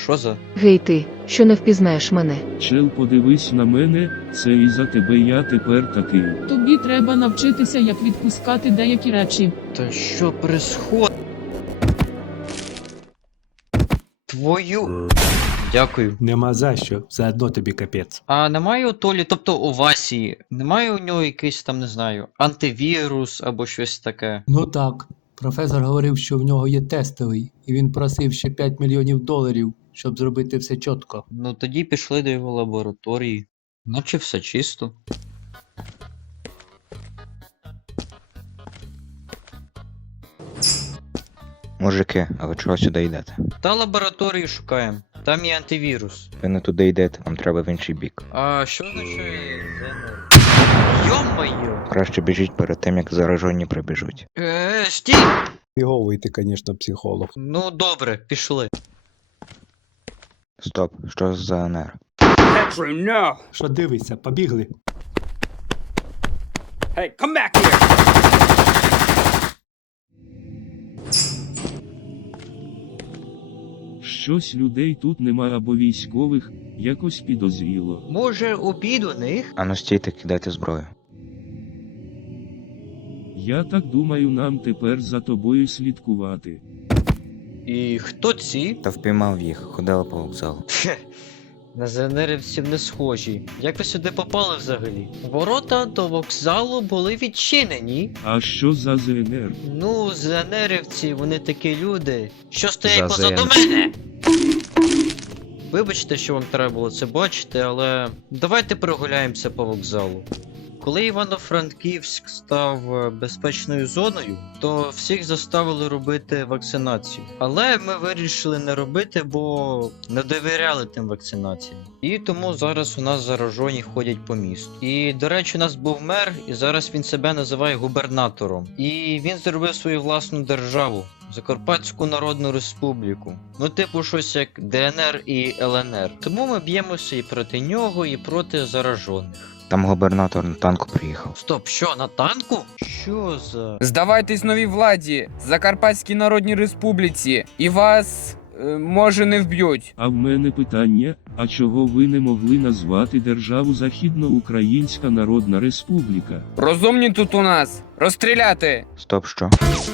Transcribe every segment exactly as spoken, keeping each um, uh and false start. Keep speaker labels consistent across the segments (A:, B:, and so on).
A: Що за?
B: Гей ти, що не впізнаєш мене?
C: Чел, подивись на мене, це із-за тебе я тепер такий.
D: Тобі треба навчитися, як відпускати деякі речі.
A: Та що присход? Твою... Дякую.
E: Нема за що, заодно тобі капець.
A: А немає у Толі, тобто у Васі, немає у нього якийсь там, не знаю, антивірус або щось таке?
E: Ну так, професор говорив, що в нього є тестовий, і він просив ще п'ять мільйонів доларів, щоб зробити все чітко.
A: Ну тоді пішли до його лабораторії. Наче все чисто.
F: Мужики, а ви чого сюди йдете?
A: Та лабораторію шукаємо. Там є антивірус.
F: Ви не туди йдете, вам треба в інший бік.
A: А що означає ЗНР? Йо-моє!
F: Краще біжіть перед тим, як заражені прибіжуть.
A: Е, стій!
E: Фіговий ти, звісно, психолог.
A: Ну добре, пішли.
F: Стоп, що за АНР?
G: Petru, no!
E: Що дивишся, побігли?
G: Hey, come back here!
C: Щось людей тут нема або військових, якось підозріло.
A: Може, обід у них?
F: Ану стійте, кидайте зброю.
C: Я так думаю, нам тепер за тобою слідкувати.
A: І хто ці?
F: Та впіймав їх, ходила по вокзалу.
A: Хе, на ЗНРівців не схожі. Як ви сюди попали взагалі? Ворота до вокзалу були відчинені.
C: А що за ЗНР?
A: Ну, ЗНРівці, вони такі люди, що стоять
F: За
A: позаду
F: ЗН.
A: мене. Вибачте, що вам треба було це бачити, але давайте прогуляємося по вокзалу. Коли Івано-Франківськ став е, безпечною зоною, то всіх заставили робити вакцинацію. Але ми вирішили не робити, бо не довіряли тим вакцинаціям. І тому зараз у нас заражені ходять по місту. І, до речі, у нас був мер, і зараз він себе називає губернатором. І він зробив свою власну державу. Закарпатську Народну Республіку. Ну, типу, щось як ДНР і ЛНР. Тому ми б'ємося і проти нього, і проти заражених.
F: Там губернатор на танку приїхав.
A: Стоп, що, на танку? Що за...
H: Здавайтесь новій владі, Закарпатській Народній Республіці, і вас, е, може, не вб'ють.
C: А в мене питання, а чого ви не могли назвати державу Західноукраїнська Народна Республіка?
H: Розумні тут у нас. Розстріляти!
F: Стоп, що?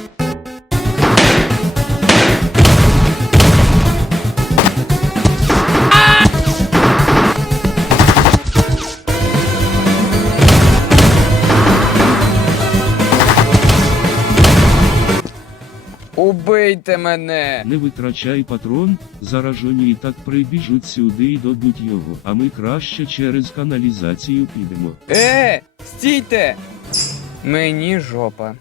H: Убийте мене!
C: Не витрачай патрон, заражені і так прибіжуть сюди і добуть його, а ми краще через каналізацію підемо.
H: Е, стійте! Мені жопа.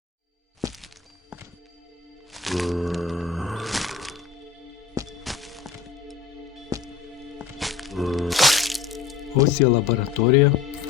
E: Ось і лабораторія.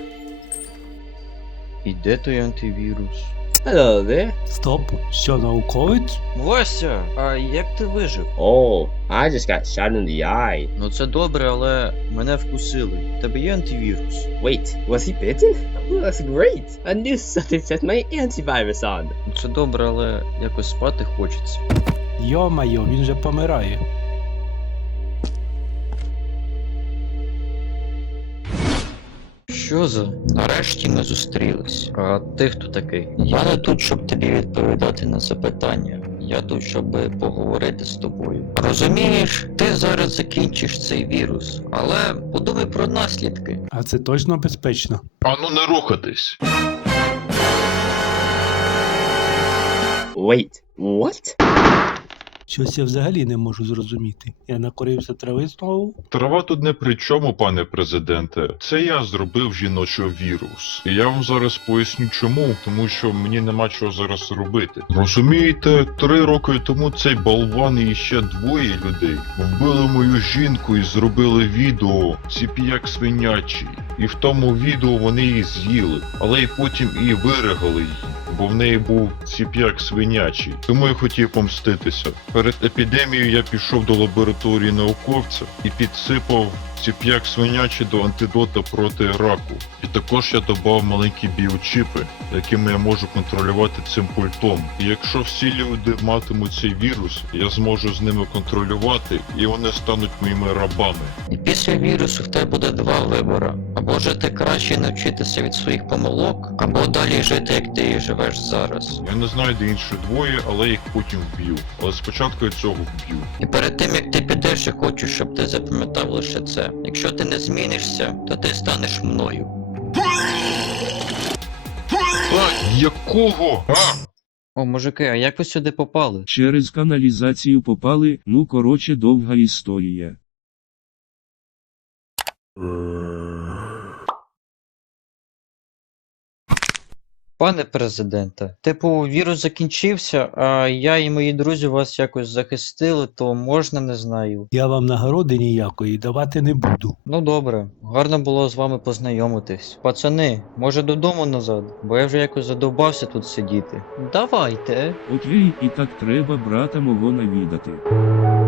A: І де той антивірус?
I: Hello there.
E: Стоп, що науковець?
A: Вася, а як ти вижив?
I: Oh, I just got shot in the eye.
A: Ну це добре, але мене вкусили. В тебе є антивірус?
I: Wait, was he bitten? Oh, that's great. A new something set my antivirus on.
A: Ну це добре, але якось спати хочеться.
E: Йо-майо, він же помирає.
A: Що за? Нарешті ми зустрілись. А ти хто такий? Я не тут, щоб тобі відповідати на запитання. Я тут, щоб поговорити з тобою. Розумієш, ти зараз закінчиш цей вірус, але подумай про наслідки.
E: А це точно безпечно?
J: Ану не рухатись.
I: Wait, what?
E: Щось я взагалі не можу зрозуміти. Я накорився трави знову?
J: Трава тут не при чому, пане президенте. Це я зробив жіночий вірус. І я вам зараз поясню чому, тому що мені нема чого зараз робити. Розумієте, три роки тому цей болван і ще двоє людей вбили мою жінку і зробили відео ціпі як свинячі. І в тому відео вони її з'їли, але й потім і виригали її. бо в неї був ціп'як свинячий, тому я хотів помститися. Перед епідемією я пішов до лабораторії науковця і підсипав ціп'як свинячий до антидота проти раку. І також я додав маленькі біочіпи, якими я можу контролювати цим пультом. І якщо всі люди матимуть цей вірус, я зможу з ними контролювати, і вони стануть моїми рабами.
A: І після вірусу в тебе буде два вибори. Або жити краще і навчитися від своїх помилок, або далі жити, як ти і живеш зараз.
J: Я не знаю, де інші двоє, але їх потім вб'ю. Але спочатку я цього вб'ю.
A: І перед тим, як ти підеш, я хочу, щоб ти запам'ятав лише це. Якщо ти не змінишся, то ти станеш мною.
J: А, якого? А!
A: О, мужики, а як ви сюди попали?
C: Через каналізацію попали, ну короче, довга історія.
A: Пане президенте, типу, вірус закінчився, а я і мої друзі вас якось захистили, то можна, не знаю.
E: Я вам нагороди ніякої давати не буду.
A: Ну добре, гарно було з вами познайомитись. Пацани, може додому назад, бо я вже якось задовбався тут сидіти. Давайте.
C: Окей, і так треба брата мого навідати.